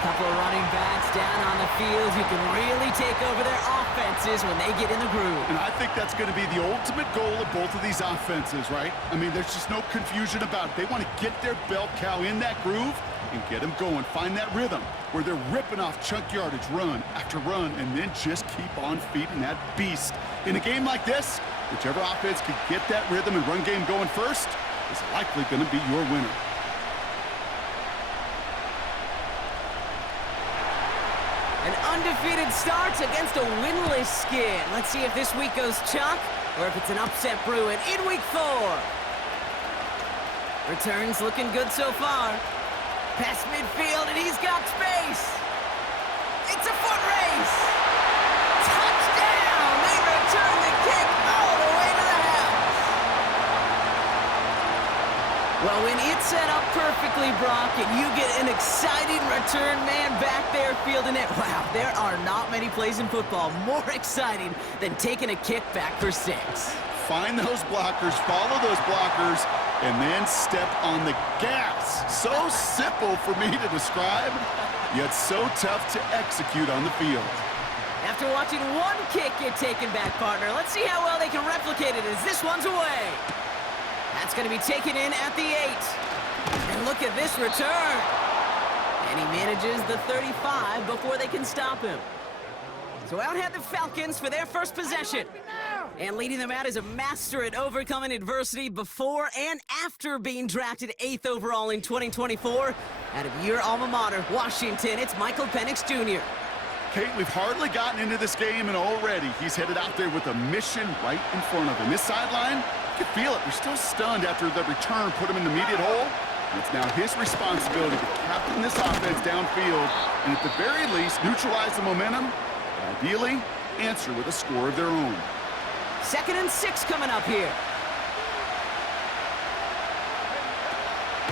Couple of running backs down on the field who can really take over their offenses when they get in the groove. And I think that's going to be the ultimate goal of both of these offenses, right? I mean, there's just no confusion about it. They want to get their bell cow in that groove and get them going. Find that rhythm where they're ripping off chunk yardage, run after run, and then just keep on feeding that beast. In a game like this, whichever offense can get that rhythm and run game going first is likely going to be your winner. An undefeated start against a winless Skid. Let's see if this week goes chalk or if it's an upset brewing in week 4. Returns looking good so far. Past midfield, and he's got space. It's a foot race. Touchdown! They return the kick all the way to the house. Well, when it's set up perfectly, Brock, and you get an exciting return man back there fielding it, wow, there are not many plays in football more exciting than taking a kick back for 6. Find those blockers, follow those blockers, and then step on the gas. So simple for me to describe, yet so tough to execute on the field. After watching one kick get taken back, partner, let's see how well they can replicate it as this one's away. That's going to be taken in at the 8. And look at this return. And he manages the 35 before they can stop him. So out head the Falcons for their first possession. And leading them out is a master at overcoming adversity before and after being drafted 8th overall in 2024. Out of your alma mater, Washington, it's Michael Penix Jr. Kate, we've hardly gotten into this game, and already he's headed out there with a mission right in front of him. This sideline, you can feel it. They're still stunned after the return put him in the immediate hole. And it's now his responsibility to captain this offense downfield and at the very least neutralize the momentum and ideally answer with a score of their own. 2nd and 6 coming up here.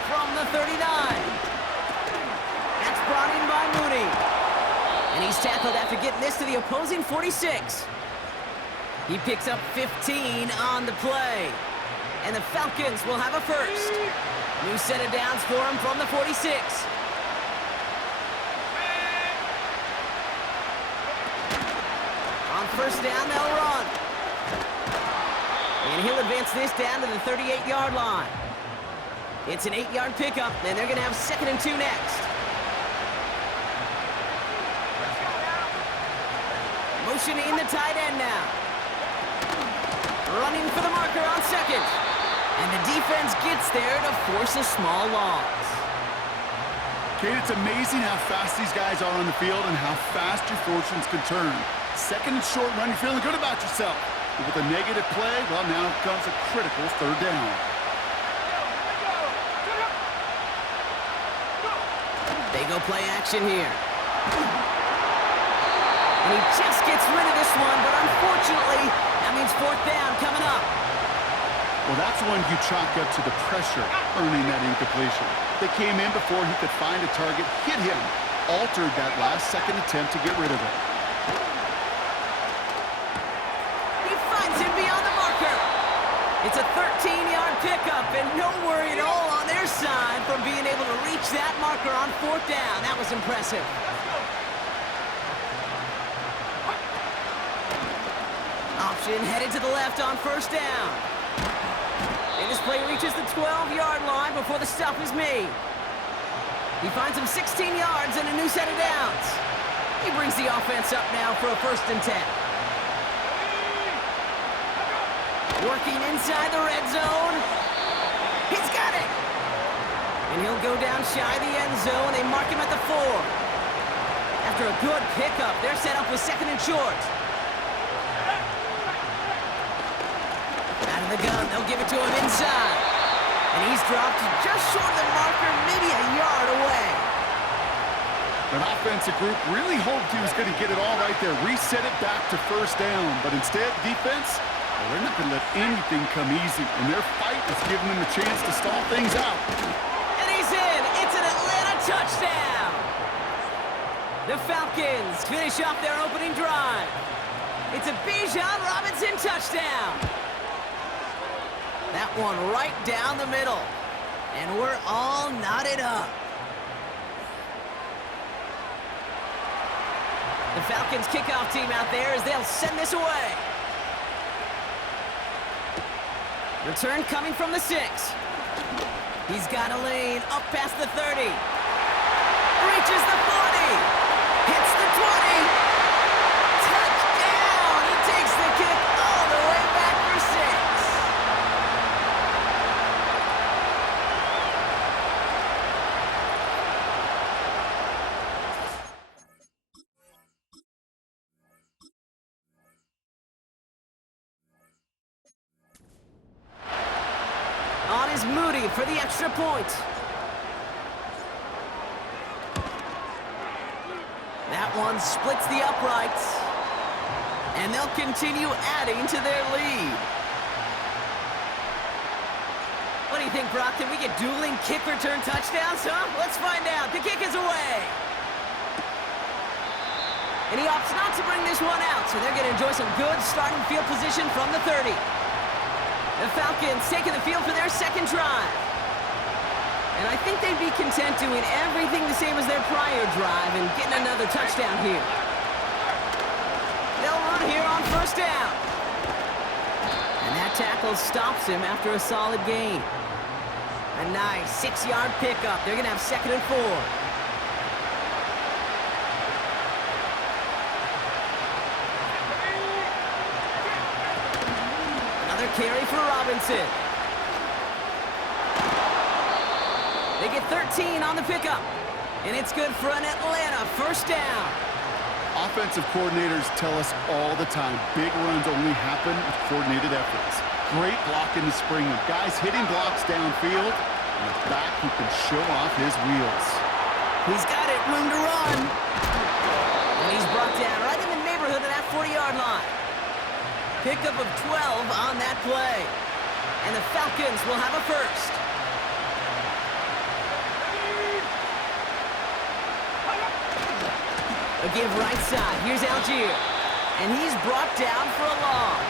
From the 39. That's brought in by Mooney. And he's tackled after getting this to the opposing 46. He picks up 15 on the play. And the Falcons will have a first. New set of downs for him from the 46. On first down, they'll run. And he'll advance this down to the 38-yard line. It's an 8-yard pickup, and they're going to have 2nd and 2 next. Motioning the tight end now. Running for the marker on 2nd. And the defense gets there to force a small loss. Kate, it's amazing how fast these guys are on the field and how fast your fortunes can turn. 2nd and short run, you're feeling good about yourself. But with a negative play, well, now comes a critical 3rd down. They go play action here. And he just gets rid of this one, but unfortunately, that means 4th down coming up. Well, that's one you chalk up to the pressure earning that incompletion. They came in before he could find a target, hit him, altered that last second attempt to get rid of it. He finds him beyond the marker. It's a 13-yard pickup, and no worry at all on their side from being able to reach that marker on 4th down. That was impressive. Option headed to the left on first down. And this play reaches the 12-yard line before the stop is made. He finds him 16 yards and a new set of downs. He brings the offense up now for a 1st and 10. Working inside the red zone. He's got it. And he'll go down shy of the end zone. They mark him at the 4. After a good pickup, they're set up with 2nd and short. Out of the gun, they'll give it to him inside. And he's dropped just short of the marker, maybe a yard away. An offensive group really hoped he was going to get it all right there, reset it back to 1st down. But instead, defense, well, they're not going to let anything come easy. And their fight is giving them a chance to stall things out. And he's in. It's an Atlanta touchdown. The Falcons finish off their opening drive. It's a Bijan Robinson touchdown. That one right down the middle. And we're all knotted up. The Falcons kickoff team out there as they'll send this away. Return coming from the 6. He's got a lane up past the 30. Reaches the 40. Hits the 20. Touchdown! He takes the kick all the way back for 6. On is Moody for the extra point. That one splits the uprights. And they'll continue adding to their lead. What do you think, Brock? Can we get dueling kick return touchdowns, huh? Let's find out. The kick is away. And he opts not to bring this one out, so they're going to enjoy some good starting field position from the 30. The Falcons taking the field for their second drive. And I think they'd be content doing everything the same as their prior drive and getting another touchdown here. They'll run here on first down. And that tackle stops him after a solid gain. A nice 6-yard pickup. They're going to have 2nd and 4. Carry for Robinson. They get 13 on the pickup. And it's good for an Atlanta first down. Offensive coordinators tell us all the time, big runs only happen with coordinated efforts. Great block in the spring of guys hitting blocks downfield, and a back who can show off his wheels. He's got it, room to run. And he's brought down right in the neighborhood of that 40-yard line. Pickup of 12 on that play. And the Falcons will have a first. A give right side. Here's Algier. And he's brought down for a loss.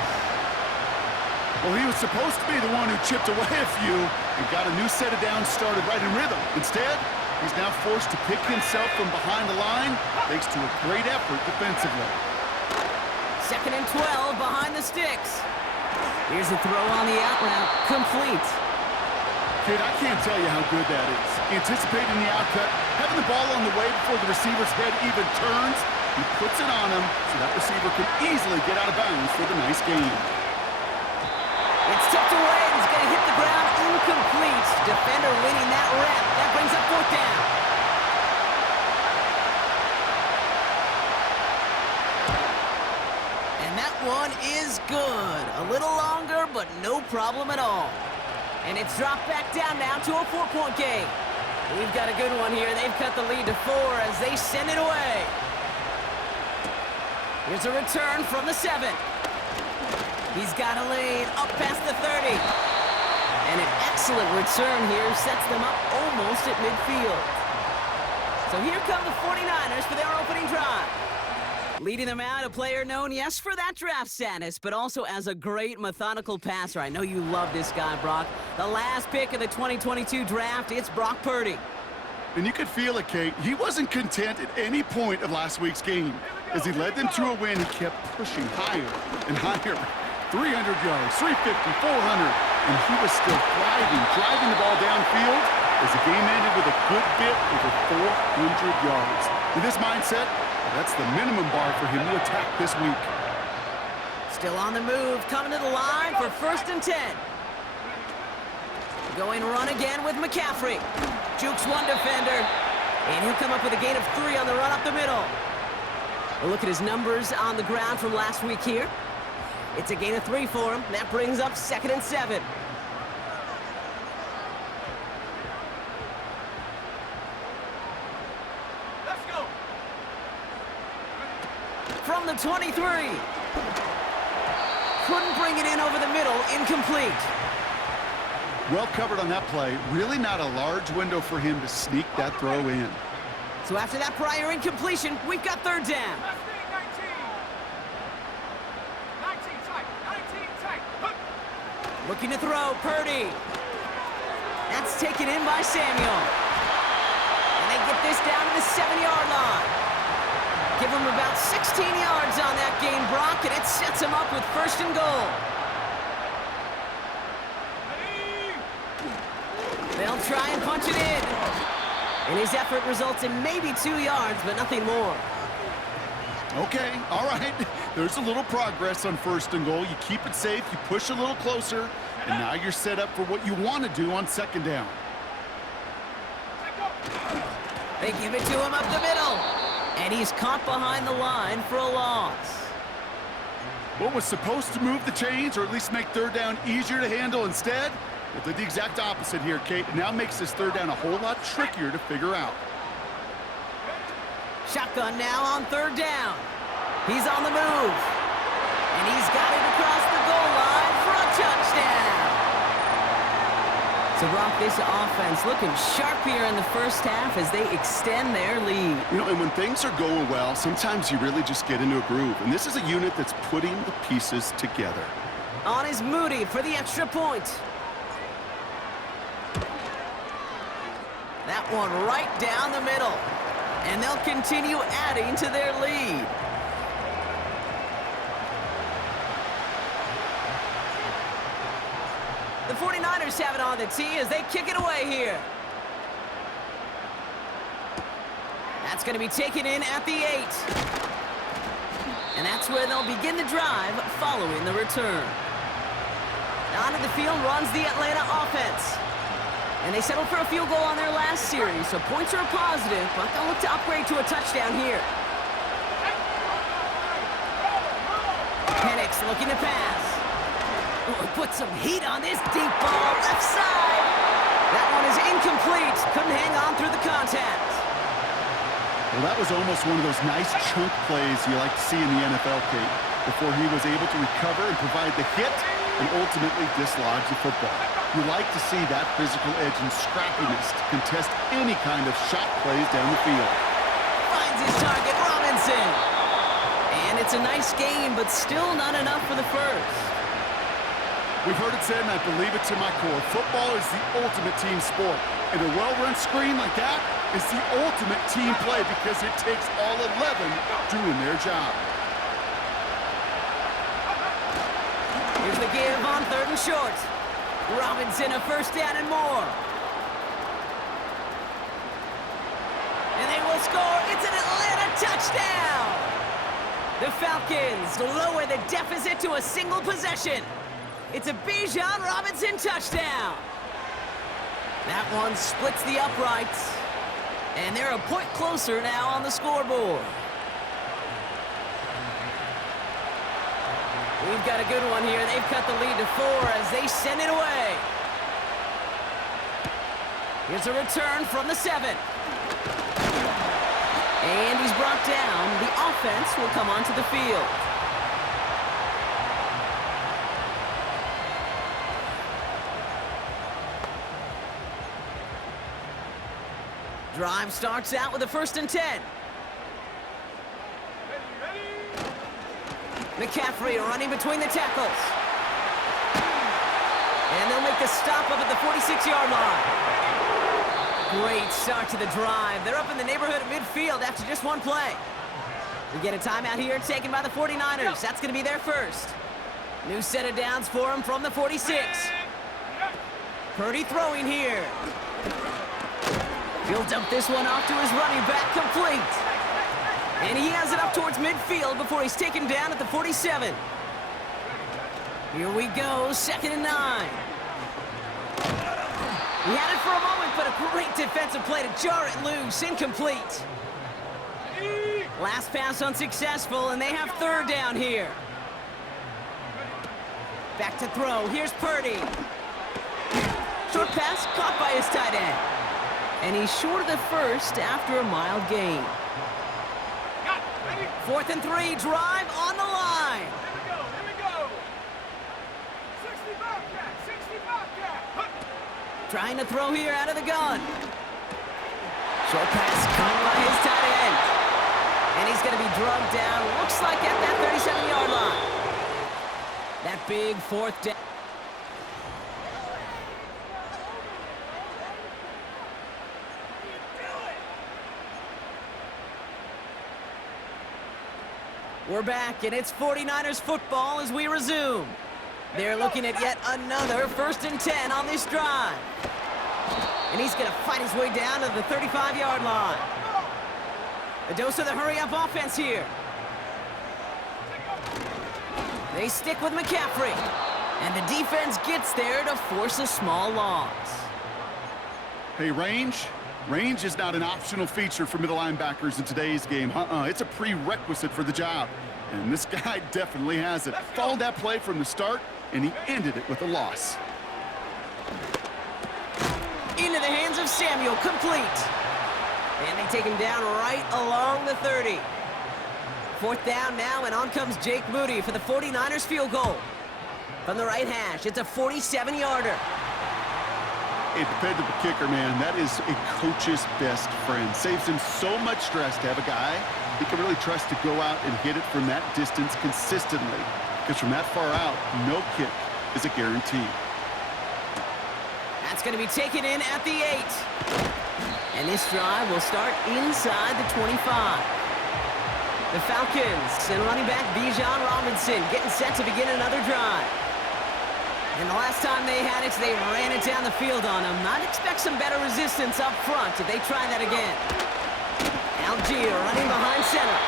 Well, he was supposed to be the one who chipped away a few and got a new set of downs started right in rhythm. Instead, he's now forced to pick himself from behind the line thanks to a great effort defensively. 2nd and 12 behind the sticks. Here's a throw on the out route. Complete. Kid, I can't tell you how good that is. Anticipating the outcut, having the ball on the way before the receiver's head even turns, he puts it on him so that receiver can easily get out of bounds for the nice gain. It's tipped away and it's going to hit the ground incomplete. Defender winning that rep. That brings up 4th down. That one is good. A little longer, but no problem at all. And it's dropped back down now to a 4-point game. We've got a good one here. They've cut the lead to 4 as they send it away. Here's a return from the 7. He's got a lane up past the 30. And an excellent return here sets them up almost at midfield. So here come the 49ers for their opening drive. Leading them out, a player known, yes, for that draft status, but also as a great methodical passer. I know you love this guy, Brock. The last pick of the 2022 draft, it's Brock Purdy. And you could feel it, Kate. He wasn't content at any point of last week's game. As he led them to a win, he kept pushing higher and higher. 300 yards, 350, 400, and he was still thriving, driving the ball downfield as the game ended with a good bit over 400 yards. With this mindset, that's the minimum bar for him to attack this week. Still on the move, coming to the line for 1st and 10. Going run again with McCaffrey. Jukes one defender, and he'll come up with a gain of 3 on the run up the middle. We'll look at his numbers on the ground from last week here. It's a gain of 3 for him. That brings up 2nd and 7. From the 23. Couldn't bring it in over the middle. Incomplete. Well covered on that play. Really not a large window for him to sneak that throw in. So after that prior incompletion, we've got 3rd down. 19 tight. Looking to throw, Purdy. That's taken in by Samuel. And they get this down to the 7-yard line. Give them about 6 look, and it sets him up with first and goal. They'll try and punch it in. And his effort results in maybe 2 yards, but nothing more. Okay, all right. There's a little progress on first and goal. You keep it safe, you push a little closer, and now you're set up for what you want to do on second down. They give it to him up the middle. And he's caught behind the line for a loss. What was supposed to move the chains, or at least make third down easier to handle instead? Well, did the exact opposite here, Kate. It now makes this third down a whole lot trickier to figure out. Shotgun now on third down. He's on the move. And he's got it across the goal line for a touchdown. So, Brock, this offense looking sharp here in the first half as they extend their lead. You know, and when things are going well, sometimes you really just get into a groove. And this is a unit that's putting the pieces together. On is Moody for the extra point. That one right down the middle. And they'll continue adding to their lead. The 49ers have it on the tee as they kick it away here. That's going to be taken in at the 8. And that's where they'll begin the drive following the return. Onto the field runs the Atlanta offense. And they settled for a field goal on their last series, so points are a positive, but they'll look to upgrade to a touchdown here. Penix looking to pass. Oh, put some heat on this deep ball, left side. That one is incomplete. Couldn't hang on through the contact. Well, that was almost one of those nice chunk plays you like to see in the NFL, Kate, before he was able to recover and provide the hit and ultimately dislodge the football. You like to see that physical edge and scrappiness to contest any kind of shot plays down the field. Finds his target, Robinson. And it's a nice game, but still not enough for the first. We've heard it said, and I believe it to my core, football is the ultimate team sport. And a well-run screen like that is the ultimate team play because it takes all 11 doing their job. Here's the give on third and short. Robinson a first down and more. And they will score. It's an Atlanta touchdown. The Falcons lower the deficit to a single possession. It's a Bijan Robinson touchdown. That one splits the uprights. And they're a point closer now on the scoreboard. We've got a good one here. They've cut the lead to 4 as they send it away. Here's a return from the 7. And he's brought down. The offense will come onto the field. Drive starts out with a 1st and 10. McCaffrey running between the tackles. And they'll make the stop up at the 46-yard line. Great start to the drive. They're up in the neighborhood of midfield after just one play. We get a timeout here taken by the 49ers. That's going to be their first. New set of downs for him from the 46. Purdy throwing here. He'll dump this one off to his running back, complete. And he has it up towards midfield before he's taken down at the 47. Here we go, 2nd and 9. He had it for a moment, but a great defensive play to jar it loose, incomplete. Last pass unsuccessful, and they have 3rd down here. Back to throw, here's Purdy. Short pass caught by his tight end. And he's short of the first after a mild gain. 4th and 3, drive on the line. Here we go. 60 Bobcat, 60 Bobcat. Trying to throw here out of the gun. Short pass caught by his tight end. And he's going to be drugged down, looks like at that 37-yard line. That big 4th down. We're back, and it's 49ers football as we resume. They're looking at yet another 1st and 10 on this drive. And he's going to fight his way down to the 35-yard line. A dose of the hurry-up offense here. They stick with McCaffrey. And the defense gets there to force a small loss. Hey, range is not an optional feature for middle linebackers in today's game. It's a prerequisite for the job. And this guy definitely has it. Followed that play from the start, and he ended it with a loss. Into the hands of Samuel, complete. And they take him down right along the 30. 4th down now, and on comes Jake Moody for the 49ers field goal. From the right hash, it's a 47-yarder. A dependable kicker, man. That is a coach's best friend. Saves him so much stress to have a guy he can really trust to go out and hit it from that distance consistently. Because from that far out, no kick is a guarantee. That's going to be taken in at the 8. And this drive will start inside the 25. The Falcons and running back Bijan Robinson getting set to begin another drive. And the last time they had it, they ran it down the field on him. I'd expect some better resistance up front if they try that again. Algier running behind center.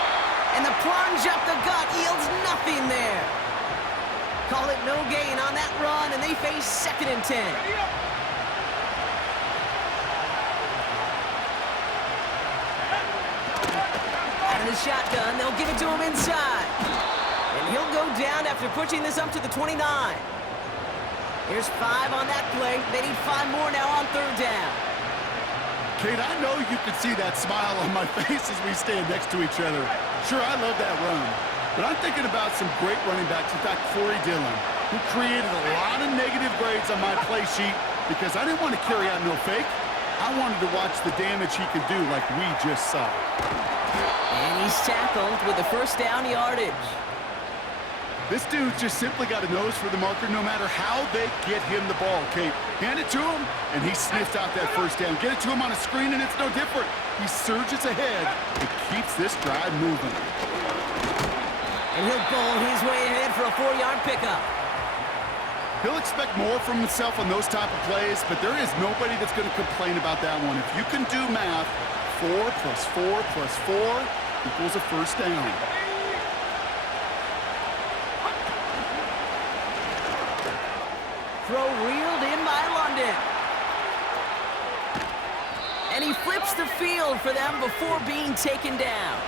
And the plunge up the gut yields nothing there. Call it no gain on that run, and they face 2nd and 10. Out of the shotgun, they'll give it to him inside. And he'll go down after pushing this up to the 29. Here's 5 on that play. They need 5 more now on 3rd down. Kate, I know you can see that smile on my face as we stand next to each other. Sure, I love that run. But I'm thinking about some great running backs. In fact, Corey Dillon, who created a lot of negative grades on my play sheet because I didn't want to carry out no fake. I wanted to watch the damage he could do like we just saw. And he's tackled with the 1st down yardage. This dude just simply got a nose for the marker no matter how they get him the ball, Kate. Hand it to him, and he sniffs out that 1st down. Get it to him on a screen, and it's no different. He surges ahead and keeps this drive moving. And he'll bowl his way ahead for a 4-yard pickup. He'll expect more from himself on those type of plays, but there is nobody that's going to complain about that one. If you can do math, 4 plus 4 plus 4 equals a 1st down. Throw reeled in by London. And he flips the field for them before being taken down.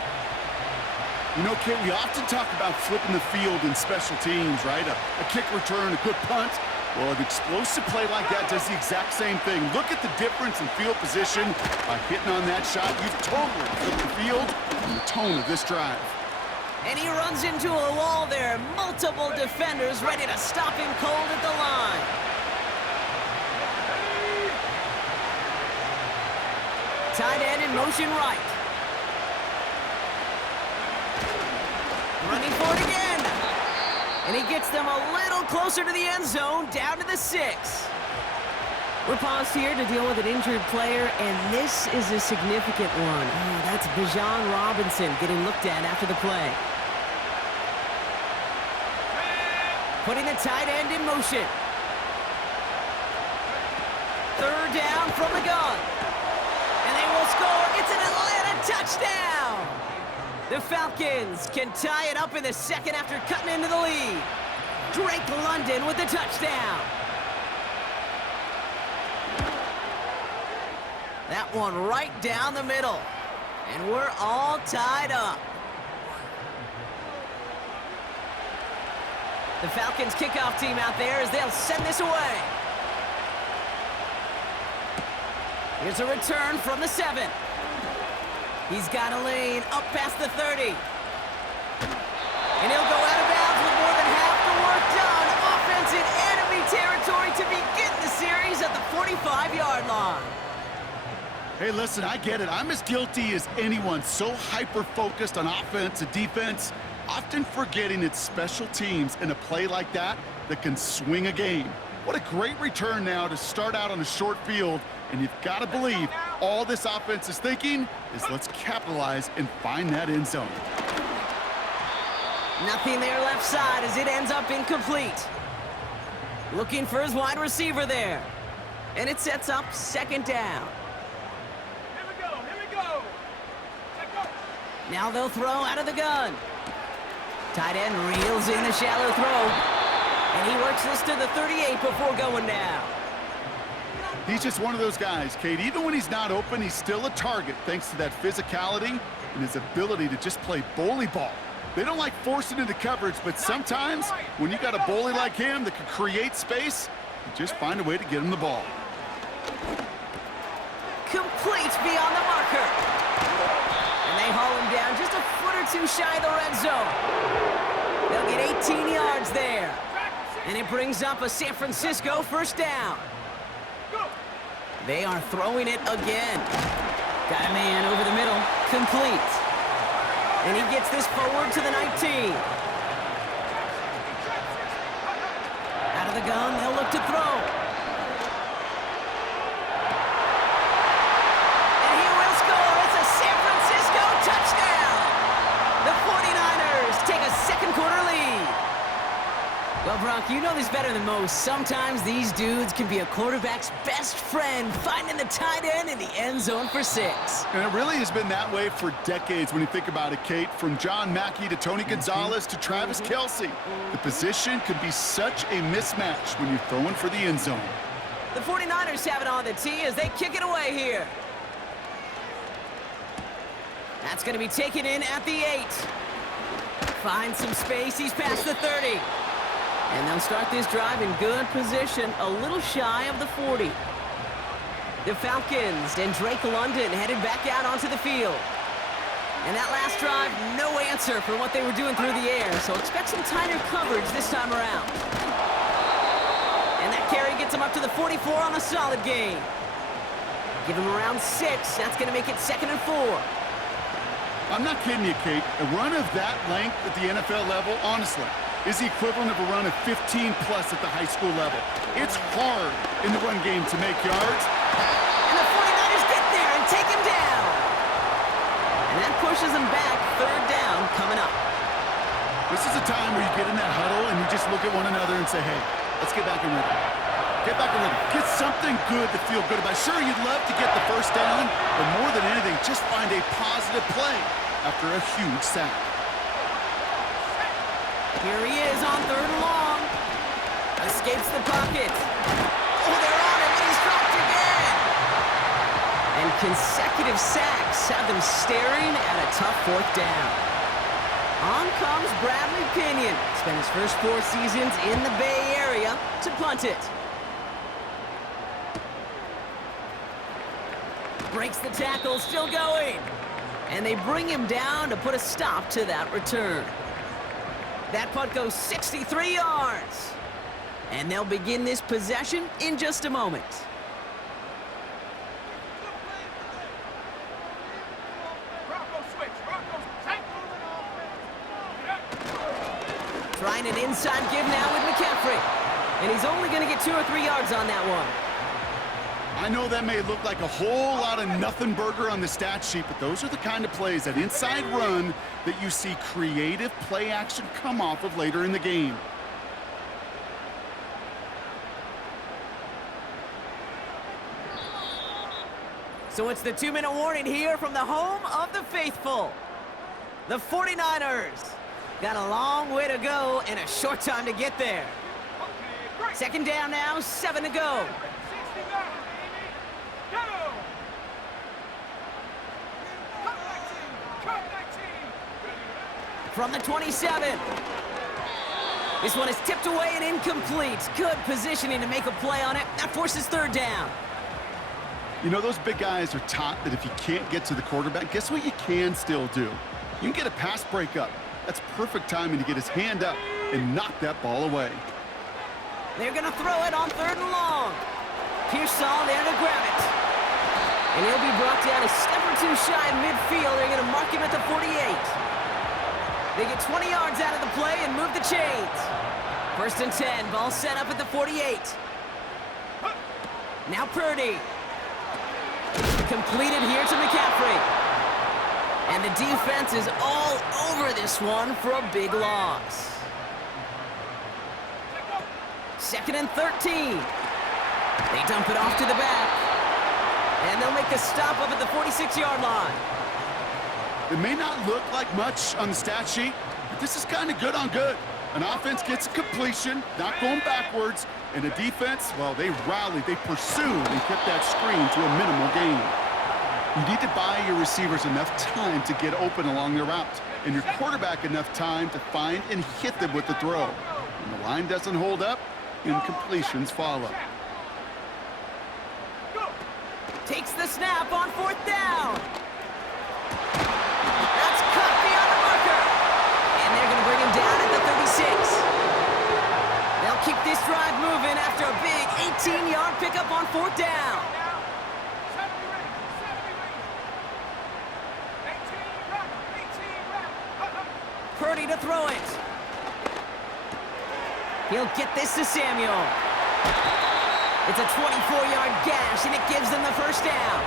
You know, Kate, we often talk about flipping the field in special teams, right? A kick return, a good punt. Well, an explosive play like that does the exact same thing. Look at the difference in field position by hitting on that shot. You've totally flipped the field and the tone of this drive. And he runs into a wall there. Multiple defenders ready to stop him cold at the line. Tight end in motion right. Running for it again. And he gets them a little closer to the end zone, down to the 6. We're paused here to deal with an injured player, and this is a significant one. Oh, that's Bijan Robinson getting looked at after the play. Putting the tight end in motion. 3rd down from the gun. And they will score. It's an Atlanta touchdown. The Falcons can tie it up in the 2nd after cutting into the lead. Drake London with the touchdown. That one right down the middle. And we're all tied up. The Falcons kickoff team out there as they'll send this away. Here's a return from the 7. He's got a lane up past the 30. And he'll go out of bounds with more than half the work done. Offense in enemy territory to begin the series at the 45-yard line. Hey, listen, I get it. I'm as guilty as anyone. So hyper-focused on offense and defense, often forgetting it's special teams in a play like that that can swing a game. What a great return now to start out on a short field, and you've got to believe all this offense is thinking is let's capitalize and find that end zone. Nothing there left side as it ends up incomplete. Looking for his wide receiver there. And it sets up second down. Here we go, here we go. Check go. Now they'll throw out of the gun. Tight end reels in the shallow throw. And he works this to the 38 before going down. He's just one of those guys, Kate. Even when he's not open, he's still a target thanks to that physicality and his ability to just play bully ball. They don't like forcing into coverage, but sometimes when you got a bully like him that can create space, you just find a way to get him the ball. Complete beyond the marker. And they haul him down just a foot or two shy of the red zone. They'll get 18 yards there. And it brings up a San Francisco first down. They are throwing it again. Got a man over the middle. Complete. And he gets this forward to the 19. Out of the gun, they'll look to throw. And he will score. It's a San Francisco touchdown. The 49ers take a second quarter lead. Well, Brock, you know this better than most. Sometimes these dudes can be a quarterback's best friend, finding the tight end in the end zone for 6. And it really has been that way for decades when you think about it, Kate. From John Mackey to Tony Gonzalez to Travis Kelce. The position could be such a mismatch when you're throwing for the end zone. The 49ers have it on the tee as they kick it away here. That's going to be taken in at the 8. Finds some space. He's past the 30. And they'll start this drive in good position, a little shy of the 40. The Falcons and Drake London headed back out onto the field. And that last drive, no answer for what they were doing through the air, so expect some tighter coverage this time around. And that carry gets him up to the 44 on a solid gain. Give him around 6. That's going to make it 2nd and 4. I'm not kidding you, Kate. A run of that length at the NFL level, honestly, is the equivalent of a run of 15-plus at the high school level. It's hard in the run game to make yards. And the 49ers get there and take him down. And that pushes them back. 3rd down coming up. This is a time where you get in that huddle and you just look at one another and say, hey, let's get back in rhythm. Get back in rhythm. Get something good to feel good about. Sure, you'd love to get the first down, but more than anything, just find a positive play after a huge sack. Here he is on 3rd and long. Escapes the pocket. Oh, they're on him, and he's dropped again. And consecutive sacks have them staring at a tough 4th down. On comes Bradley Pinion. Spent his first 4 seasons in the Bay Area to punt it. Breaks the tackle, still going. And they bring him down to put a stop to that return. That punt goes 63 yards. And they'll begin this possession in just a moment. Trying an inside give now with McCaffrey. And he's only going to get 2 or 3 yards on that one. I know that may look like a whole lot of nothing burger on the stat sheet, but those are the kind of plays, that inside run, that you see creative play action come off of later in the game. So it's the 2-minute warning here from the home of the faithful. The 49ers got a long way to go and a short time to get there. 2nd down now, 7 to go. From the 27. This one is tipped away and incomplete. Good positioning to make a play on it. That forces 3rd down. You know, those big guys are taught that if you can't get to the quarterback, guess what you can still do? You can get a pass breakup. That's perfect timing to get his hand up and knock that ball away. They're going to throw it on 3rd and long. Pearsall there to grab it. And he'll be brought down a step or 2 shy of midfield. They're going to mark him at the 48. They get 20 yards out of the play and move the chains. 1st and 10, ball set up at the 48. Now Purdy. Completed here to McCaffrey. And the defense is all over this one for a big loss. 2nd and 13. They dump it off to the back. And they'll make a stop up at the 46-yard line. It may not look like much on the stat sheet, but this is kind of good on good. An offense gets a completion, not going backwards, and the defense, well, they rallied, they pursued, and kept that screen to a minimal gain. You need to buy your receivers enough time to get open along their route, and your quarterback enough time to find and hit them with the throw. When the line doesn't hold up, incompletions follow. Takes the snap on 4th down. That's cut beyond the marker. And they're going to bring him down at the 36. They'll keep this drive moving after a big 18-yard pickup on 4th down. Purdy to throw it. He'll get this to Samuel. It's a 24-yard gash, and it gives them the first down.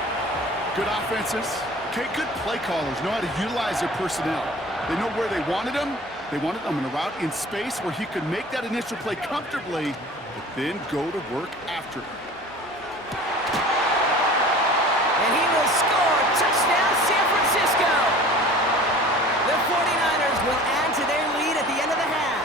Good offenses. Okay, good play callers know how to utilize their personnel. They know where they wanted them. They wanted them in a route in space where he could make that initial play comfortably, but then go to work after it. And he will score. Touchdown, San Francisco. The 49ers will add to their lead at the end of the half.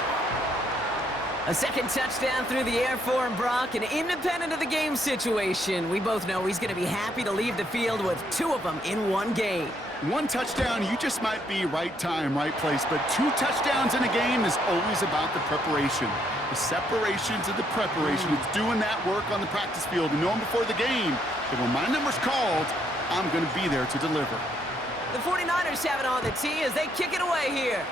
A second touchdown through the air for Brock, and independent of the game situation, we both know he's going to be happy to leave the field with 2 of them in one game. 1 touchdown, you just might be right time, right place, but 2 touchdowns in a game is always about the preparation. The separation to the preparation. It's doing that work on the practice field and knowing before the game that when my number's called, I'm going to be there to deliver. The 49ers have it on the tee as they kick it away here.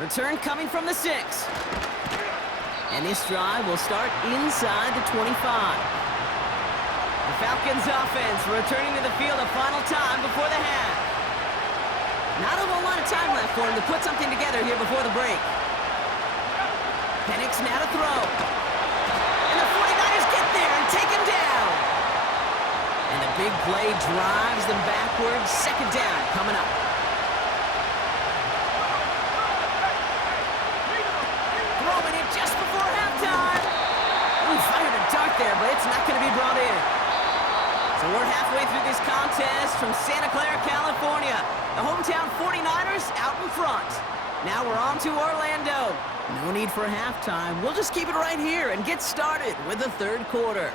Return coming from the 6. And this drive will start inside the 25. The Falcons offense returning to the field a final time before the half. Not a whole lot of time left for him to put something together here before the break. Penix now to throw. And the 49ers get there and take him down. And the big play drives them backwards. 2nd down coming up. Throwing it just before halftime. Ooh, fired a dart there, but it's not going to be brought in. So we're halfway through this contest from Santa Clara, California. The hometown 49ers out in front. Now we're on to Orlando. No need for halftime. We'll just keep it right here and get started with the 3rd quarter.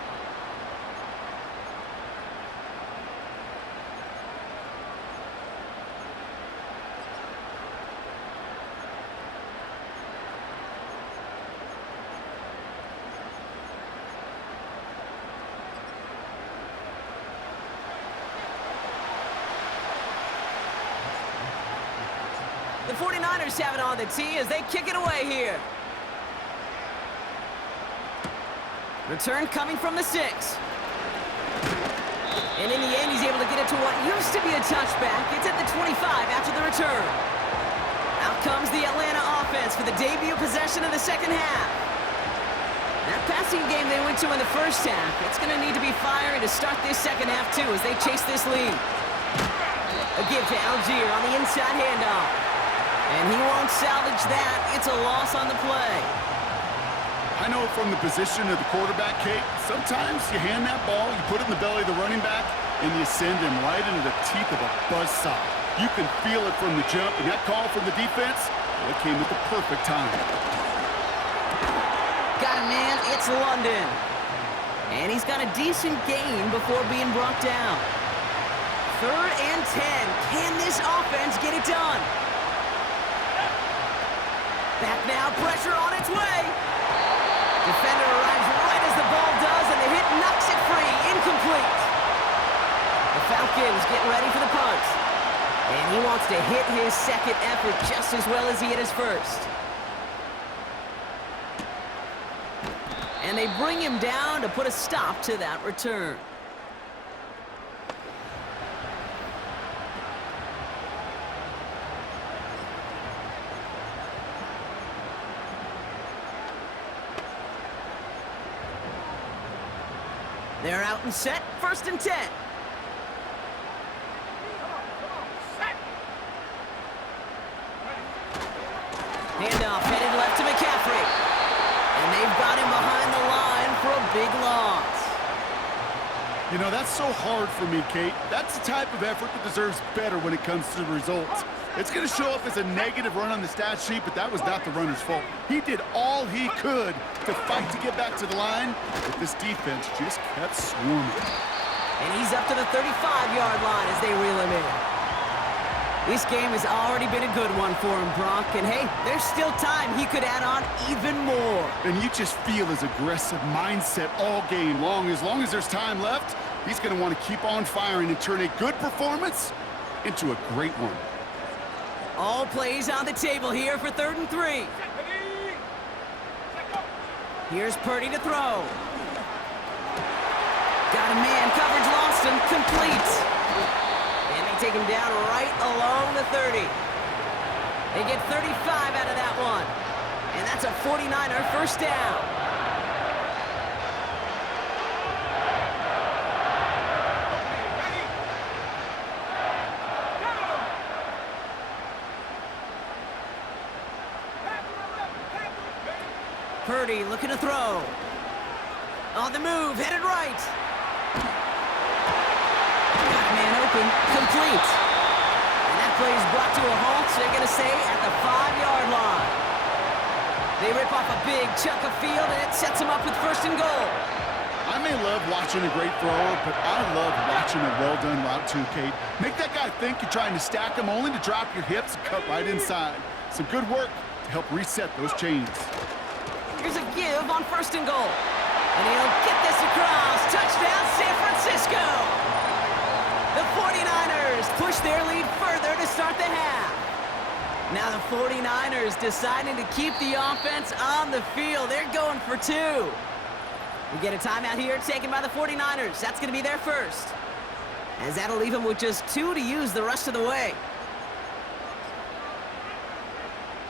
The 49ers have it on the tee as they kick it away here. Return coming from the 6. And in the end, he's able to get it to what used to be a touchback. It's at the 25 after the return. Out comes the Atlanta offense for the debut possession of the 2nd half. That passing game they went to in the 1st half, it's going to need to be fiery to start this 2nd half, too, as they chase this lead. A give to Algier on the inside handoff. And he won't salvage that. It's a loss on the play. I know from the position of the quarterback, Kate, sometimes you hand that ball, you put it in the belly of the running back, and you send him right into the teeth of a buzzsaw. You can feel it from the jump, and that call from the defense, well, it came at the perfect time. Got a man, it's London. And he's got a decent gain before being brought down. 3rd and 10. Can this offense get it done? Back now, pressure on its way. Defender arrives right as the ball does, and the hit knocks it free. Incomplete. The Falcons getting ready for the punt. And he wants to hit his 2nd effort just as well as he hit his 1st. And they bring him down to put a stop to that return. They're out and set, 1st and 10. Handoff headed left to McCaffrey. And they've got him behind the line for a big loss. You know, that's so hard for me, Kate. That's the type of effort that deserves better when it comes to the results. It's going to show up as a negative run on the stat sheet, but that was not the runner's fault. He did all he could to fight to get back to the line, but this defense just kept swarming. And he's up to the 35-yard line as they reel him in. This game has already been a good one for him, Brock. And hey, there's still time he could add on even more. And you just feel his aggressive mindset all game long. As long as there's time left, he's going to want to keep on firing and turn a good performance into a great one. All plays on the table here for 3rd and 3. Here's Purdy to throw. Got a man, coverage lost him, complete. And they take him down right along the 30. They get 35 out of that one. And that's a 49er first down. Purdy looking to throw. On the move, headed right. Got a man open, complete. And that play is brought to a halt, so they're going to stay at the 5-yard line. They rip off a big chunk of field, and it sets them up with 1st and goal. I may love watching a great thrower, but I love watching a well-done route too, Kate. Make that guy think you're trying to stack him, only to drop your hips and cut right inside. Some good work to help reset those chains. Here's a give on 1st and goal. And he'll get this across. Touchdown, San Francisco! The 49ers push their lead further to start the half. Now the 49ers deciding to keep the offense on the field. They're going for 2. We get a timeout here taken by the 49ers. That's going to be their first. As that'll leave them with just 2 to use the rest of the way.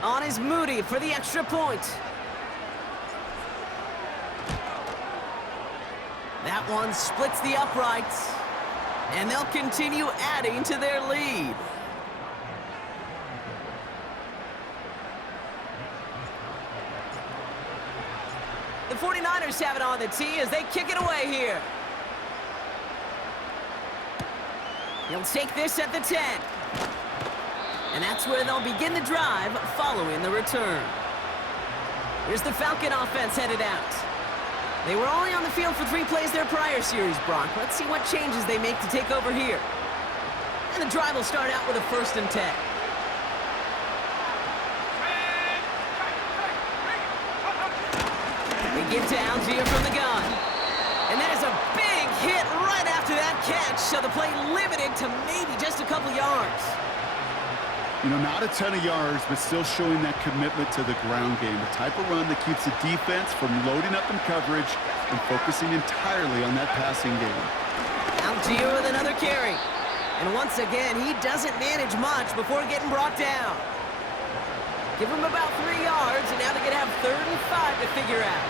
On is Moody for the extra point. That one splits the uprights, and they'll continue adding to their lead. The 49ers have it on the tee as they kick it away here. He'll take this at the 10. And that's where they'll begin the drive following the return. Here's the Falcon offense headed out. They were only on the field for 3 plays their prior series, Brock. Let's see what changes they make to take over here. And the drive will start out with a 1st and 10. They give to Algier from the gun. And that is a big hit right after that catch, so the play limited to maybe just a couple yards. You know, not a ton of yards, but still showing that commitment to the ground game. The type of run that keeps the defense from loading up in coverage and focusing entirely on that passing game. Algier with another carry. And once again, he doesn't manage much before getting brought down. Give him about 3 yards, and now they're going to have 3rd and 5 to figure out.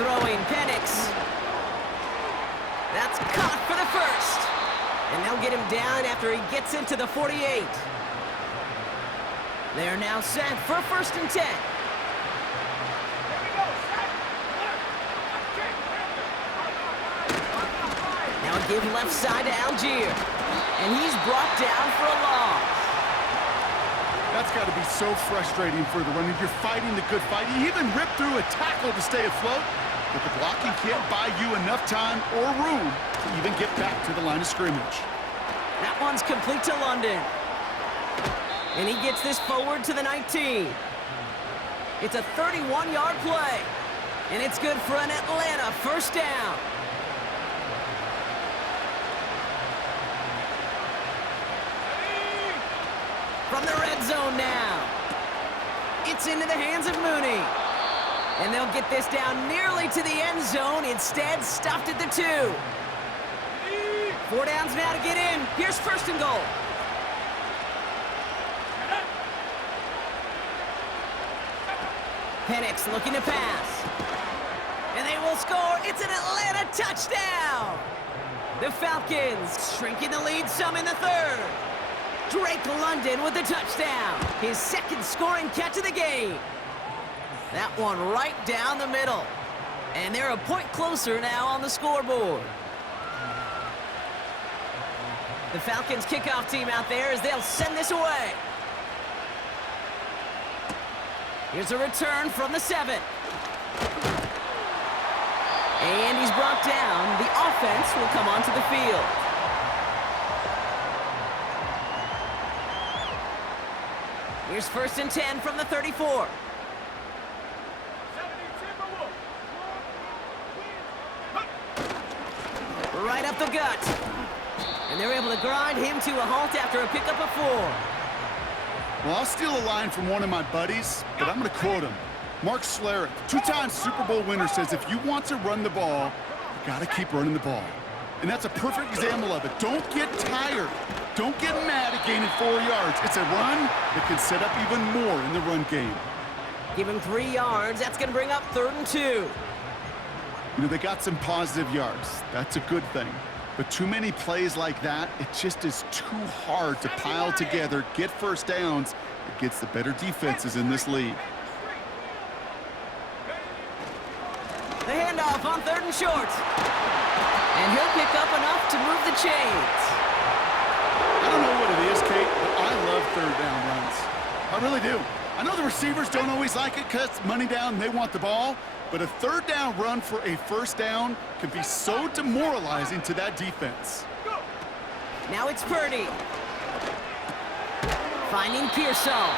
Throwing Penix. That's caught for the first. And they'll get him down after he gets into the 48. They're now set for 1st and 10. Now a give left side to Algier. And he's brought down for a loss. That's got to be so frustrating for the runner. You're fighting the good fight. You even ripped through a tackle to stay afloat. But the blocking can't buy you enough time or room to even get back to the line of scrimmage. That one's complete to London. And he gets this forward to the 19. It's a 31-yard play. And it's good for an Atlanta 1st down. From the red zone now. It's into the hands of Mooney. And they'll get this down nearly to the end zone. Instead, stopped at the 2. 4 downs now to get in. Here's 1st and goal. Penix looking to pass. And they will score. It's an Atlanta touchdown. The Falcons shrinking the lead some in the third. Drake London with the touchdown. His second scoring catch of the game. That one right down the middle. And they're a point closer now on the scoreboard. The Falcons kickoff team out there as they'll send this away. Here's a return from the 7. And he's brought down. The offense will come onto the field. Here's 1st and 10 from the 34. Right up the gut. And they're able to grind him to a halt after a pickup of 4. Well, I'll steal a line from one of my buddies, but I'm going to quote him. Mark Schlereth, 2-time Super Bowl winner, says if you want to run the ball, you got to keep running the ball. And that's a perfect example of it. Don't get tired. Don't get mad at gaining 4 yards. It's a run that can set up even more in the run game. Give him 3 yards. That's going to bring up 3rd and 2. You know, they got some positive yards. That's a good thing. But too many plays like that, it just is too hard to pile together, get first downs against the better defenses in this league. The handoff on 3rd and short. And he'll pick up enough to move the chains. I don't know what it is, Kate, but I love 3rd down runs. I really do. I know the receivers don't always like it because money down, they want the ball. But a 3rd down run for a 1st down can be so demoralizing to that defense. Now it's Purdy. Finding Pearsall.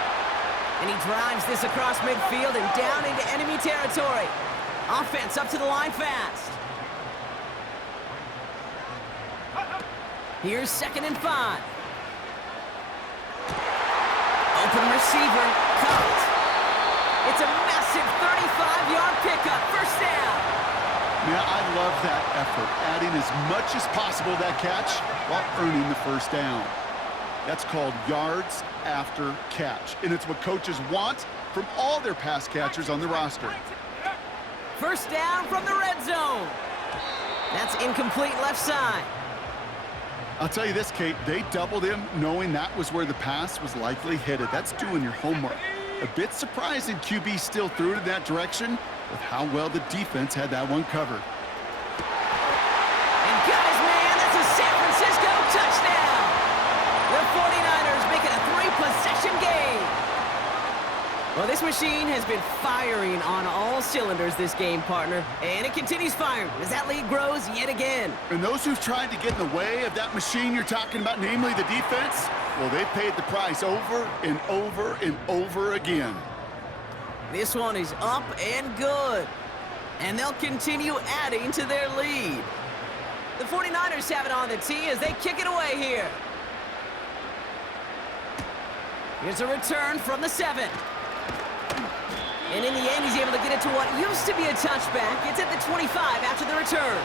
And he drives this across midfield and down into enemy territory. Offense up to the line fast. Here's 2nd and 5. Open receiver, caught. It's a massive 35-yard pickup, 1st down. Yeah, I love that effort, adding as much as possible to that catch while earning the 1st down. That's called yards after catch, and it's what coaches want from all their pass catchers on the roster. 1st down from the red zone. That's incomplete left side. I'll tell you this, Kate, they doubled him knowing that was where the pass was likely headed. That's doing your homework. A bit surprising QB still threw it in that direction with how well the defense had that one covered. And guys, man, that's a San Francisco touchdown. The 49ers make it a 3-possession game. Well, this machine has been firing on all cylinders this game, partner. And it continues firing as that lead grows yet again. And those who've tried to get in the way of that machine you're talking about, namely the defense, well, they've paid the price over and over and over again. This one is up and good. And they'll continue adding to their lead. The 49ers have it on the tee as they kick it away here. Here's a return from the 7. And in the end, he's able to get it to what used to be a touchback. It's at the 25 after the return.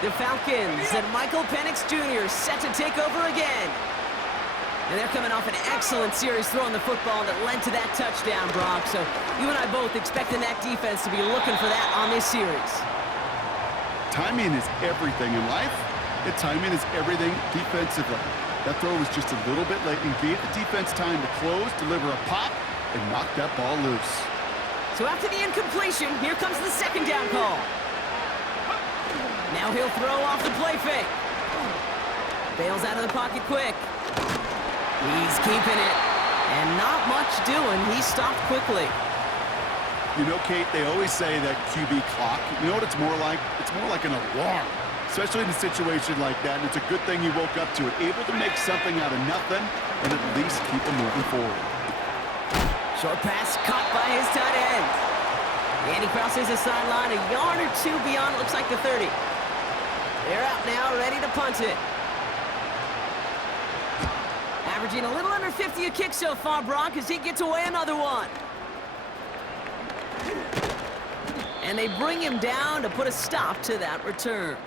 The Falcons and Michael Penix Jr. set to take over again. And they're coming off an excellent series throwing the football that led to that touchdown, Brock. So you and I both expecting that defense to be looking for that on this series. Timing is everything in life, and timing is everything defensively. That throw was just a little bit late and gave the defense time to close, deliver a pop, and knock that ball loose. So after the incompletion, here comes the 2nd down call. Now he'll throw off the play fake. Bails out of the pocket quick. He's keeping it. And not much doing. He stopped quickly. You know, Kate, they always say that QB clock, you know what it's more like? It's more like an alarm, especially in a situation like that. And it's a good thing you woke up to it, able to make something out of nothing and at least keep them moving forward. Short pass caught by his tight end. And he crosses the sideline a yard or 2 beyond, looks like the 30. They're out now, ready to punt it. Averaging a little under 50 a kick so far, Brock, as he gets away another one. And they bring him down to put a stop to that return.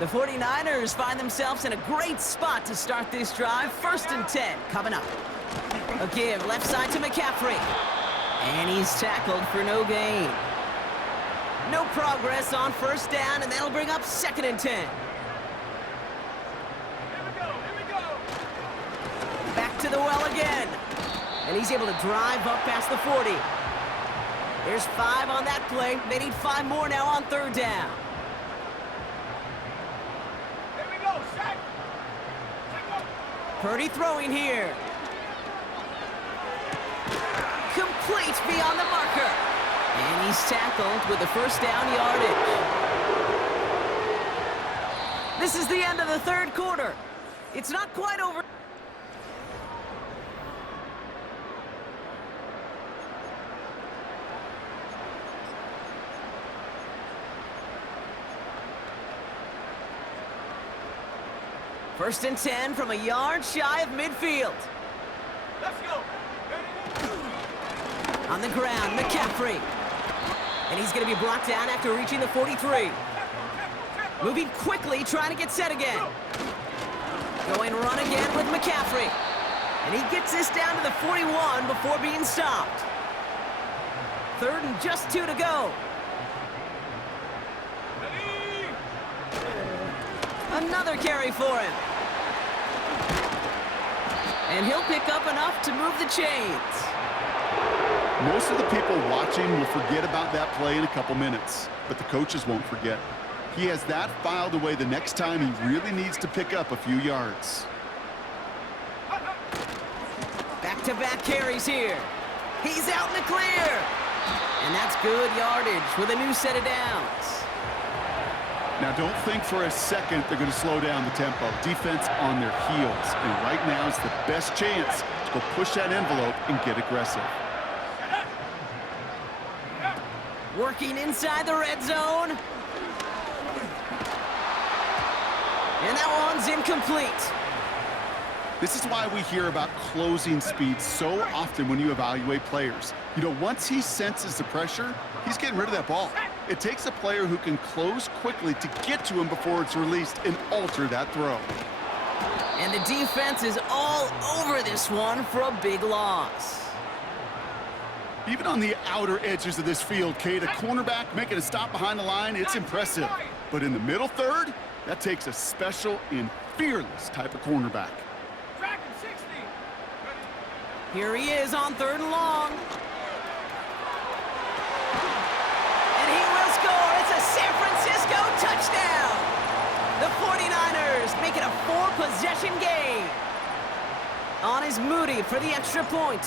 The 49ers find themselves in a great spot to start this drive. 1st and 10 coming up. A give left side to McCaffrey. And he's tackled for no gain. No progress on first down, and that'll bring up 2nd and 10. Here we go, here we go. Back to the well again. And he's able to drive up past the 40. There's 5 on that play. They need 5 more now on 3rd down. Here we go, set. Set, go. Purdy throwing here. Complete beyond the marker. And he's tackled with the first down yardage. This is the end of the 3rd quarter. It's not quite over. First and 10 from a yard shy of midfield. Let's go. On the ground, McCaffrey. And he's going to be brought down after reaching the 43. Moving quickly, trying to get set again. Going run again with McCaffrey. And he gets this down to the 41 before being stopped. 3rd and just 2 to go. Another carry for him. And he'll pick up enough to move the chains. Most of the people watching will forget about that play in a couple minutes, but the coaches won't forget. He has that filed away the next time he really needs to pick up a few yards. Back-to-back carries here. He's out in the clear. And that's good yardage with a new set of downs. Now, don't think for a second they're going to slow down the tempo. Defense on their heels. And right now is the best chance to go push that envelope and get aggressive. Working inside the red zone. And that one's incomplete. This is why we hear about closing speed so often when you evaluate players. You know, once he senses the pressure, he's getting rid of that ball. It takes a player who can close quickly to get to him before it's released and alter that throw. And the defense is all over this one for a big loss. Even on the outer edges of this field, Kate, a cornerback making a stop behind the line, it's impressive. But in the middle third, that takes a special and fearless type of cornerback. Dragon 60. Here he is on 3rd and long. And he will score. It's a San Francisco touchdown. The 49ers make it a 4-possession game. On is Moody for the extra point.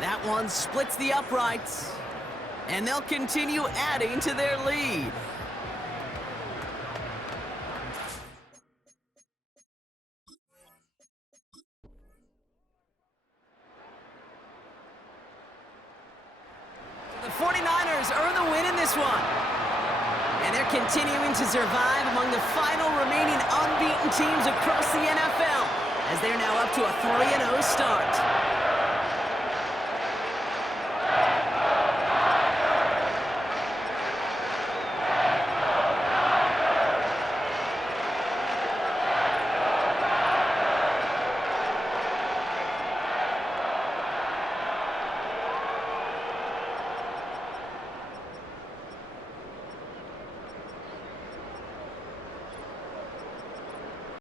That one splits the uprights. And they'll continue adding to their lead. The 49ers earn the win in this one. And they're continuing to survive among the final remaining unbeaten teams across the NFL, as they're now up to a 3-0 start.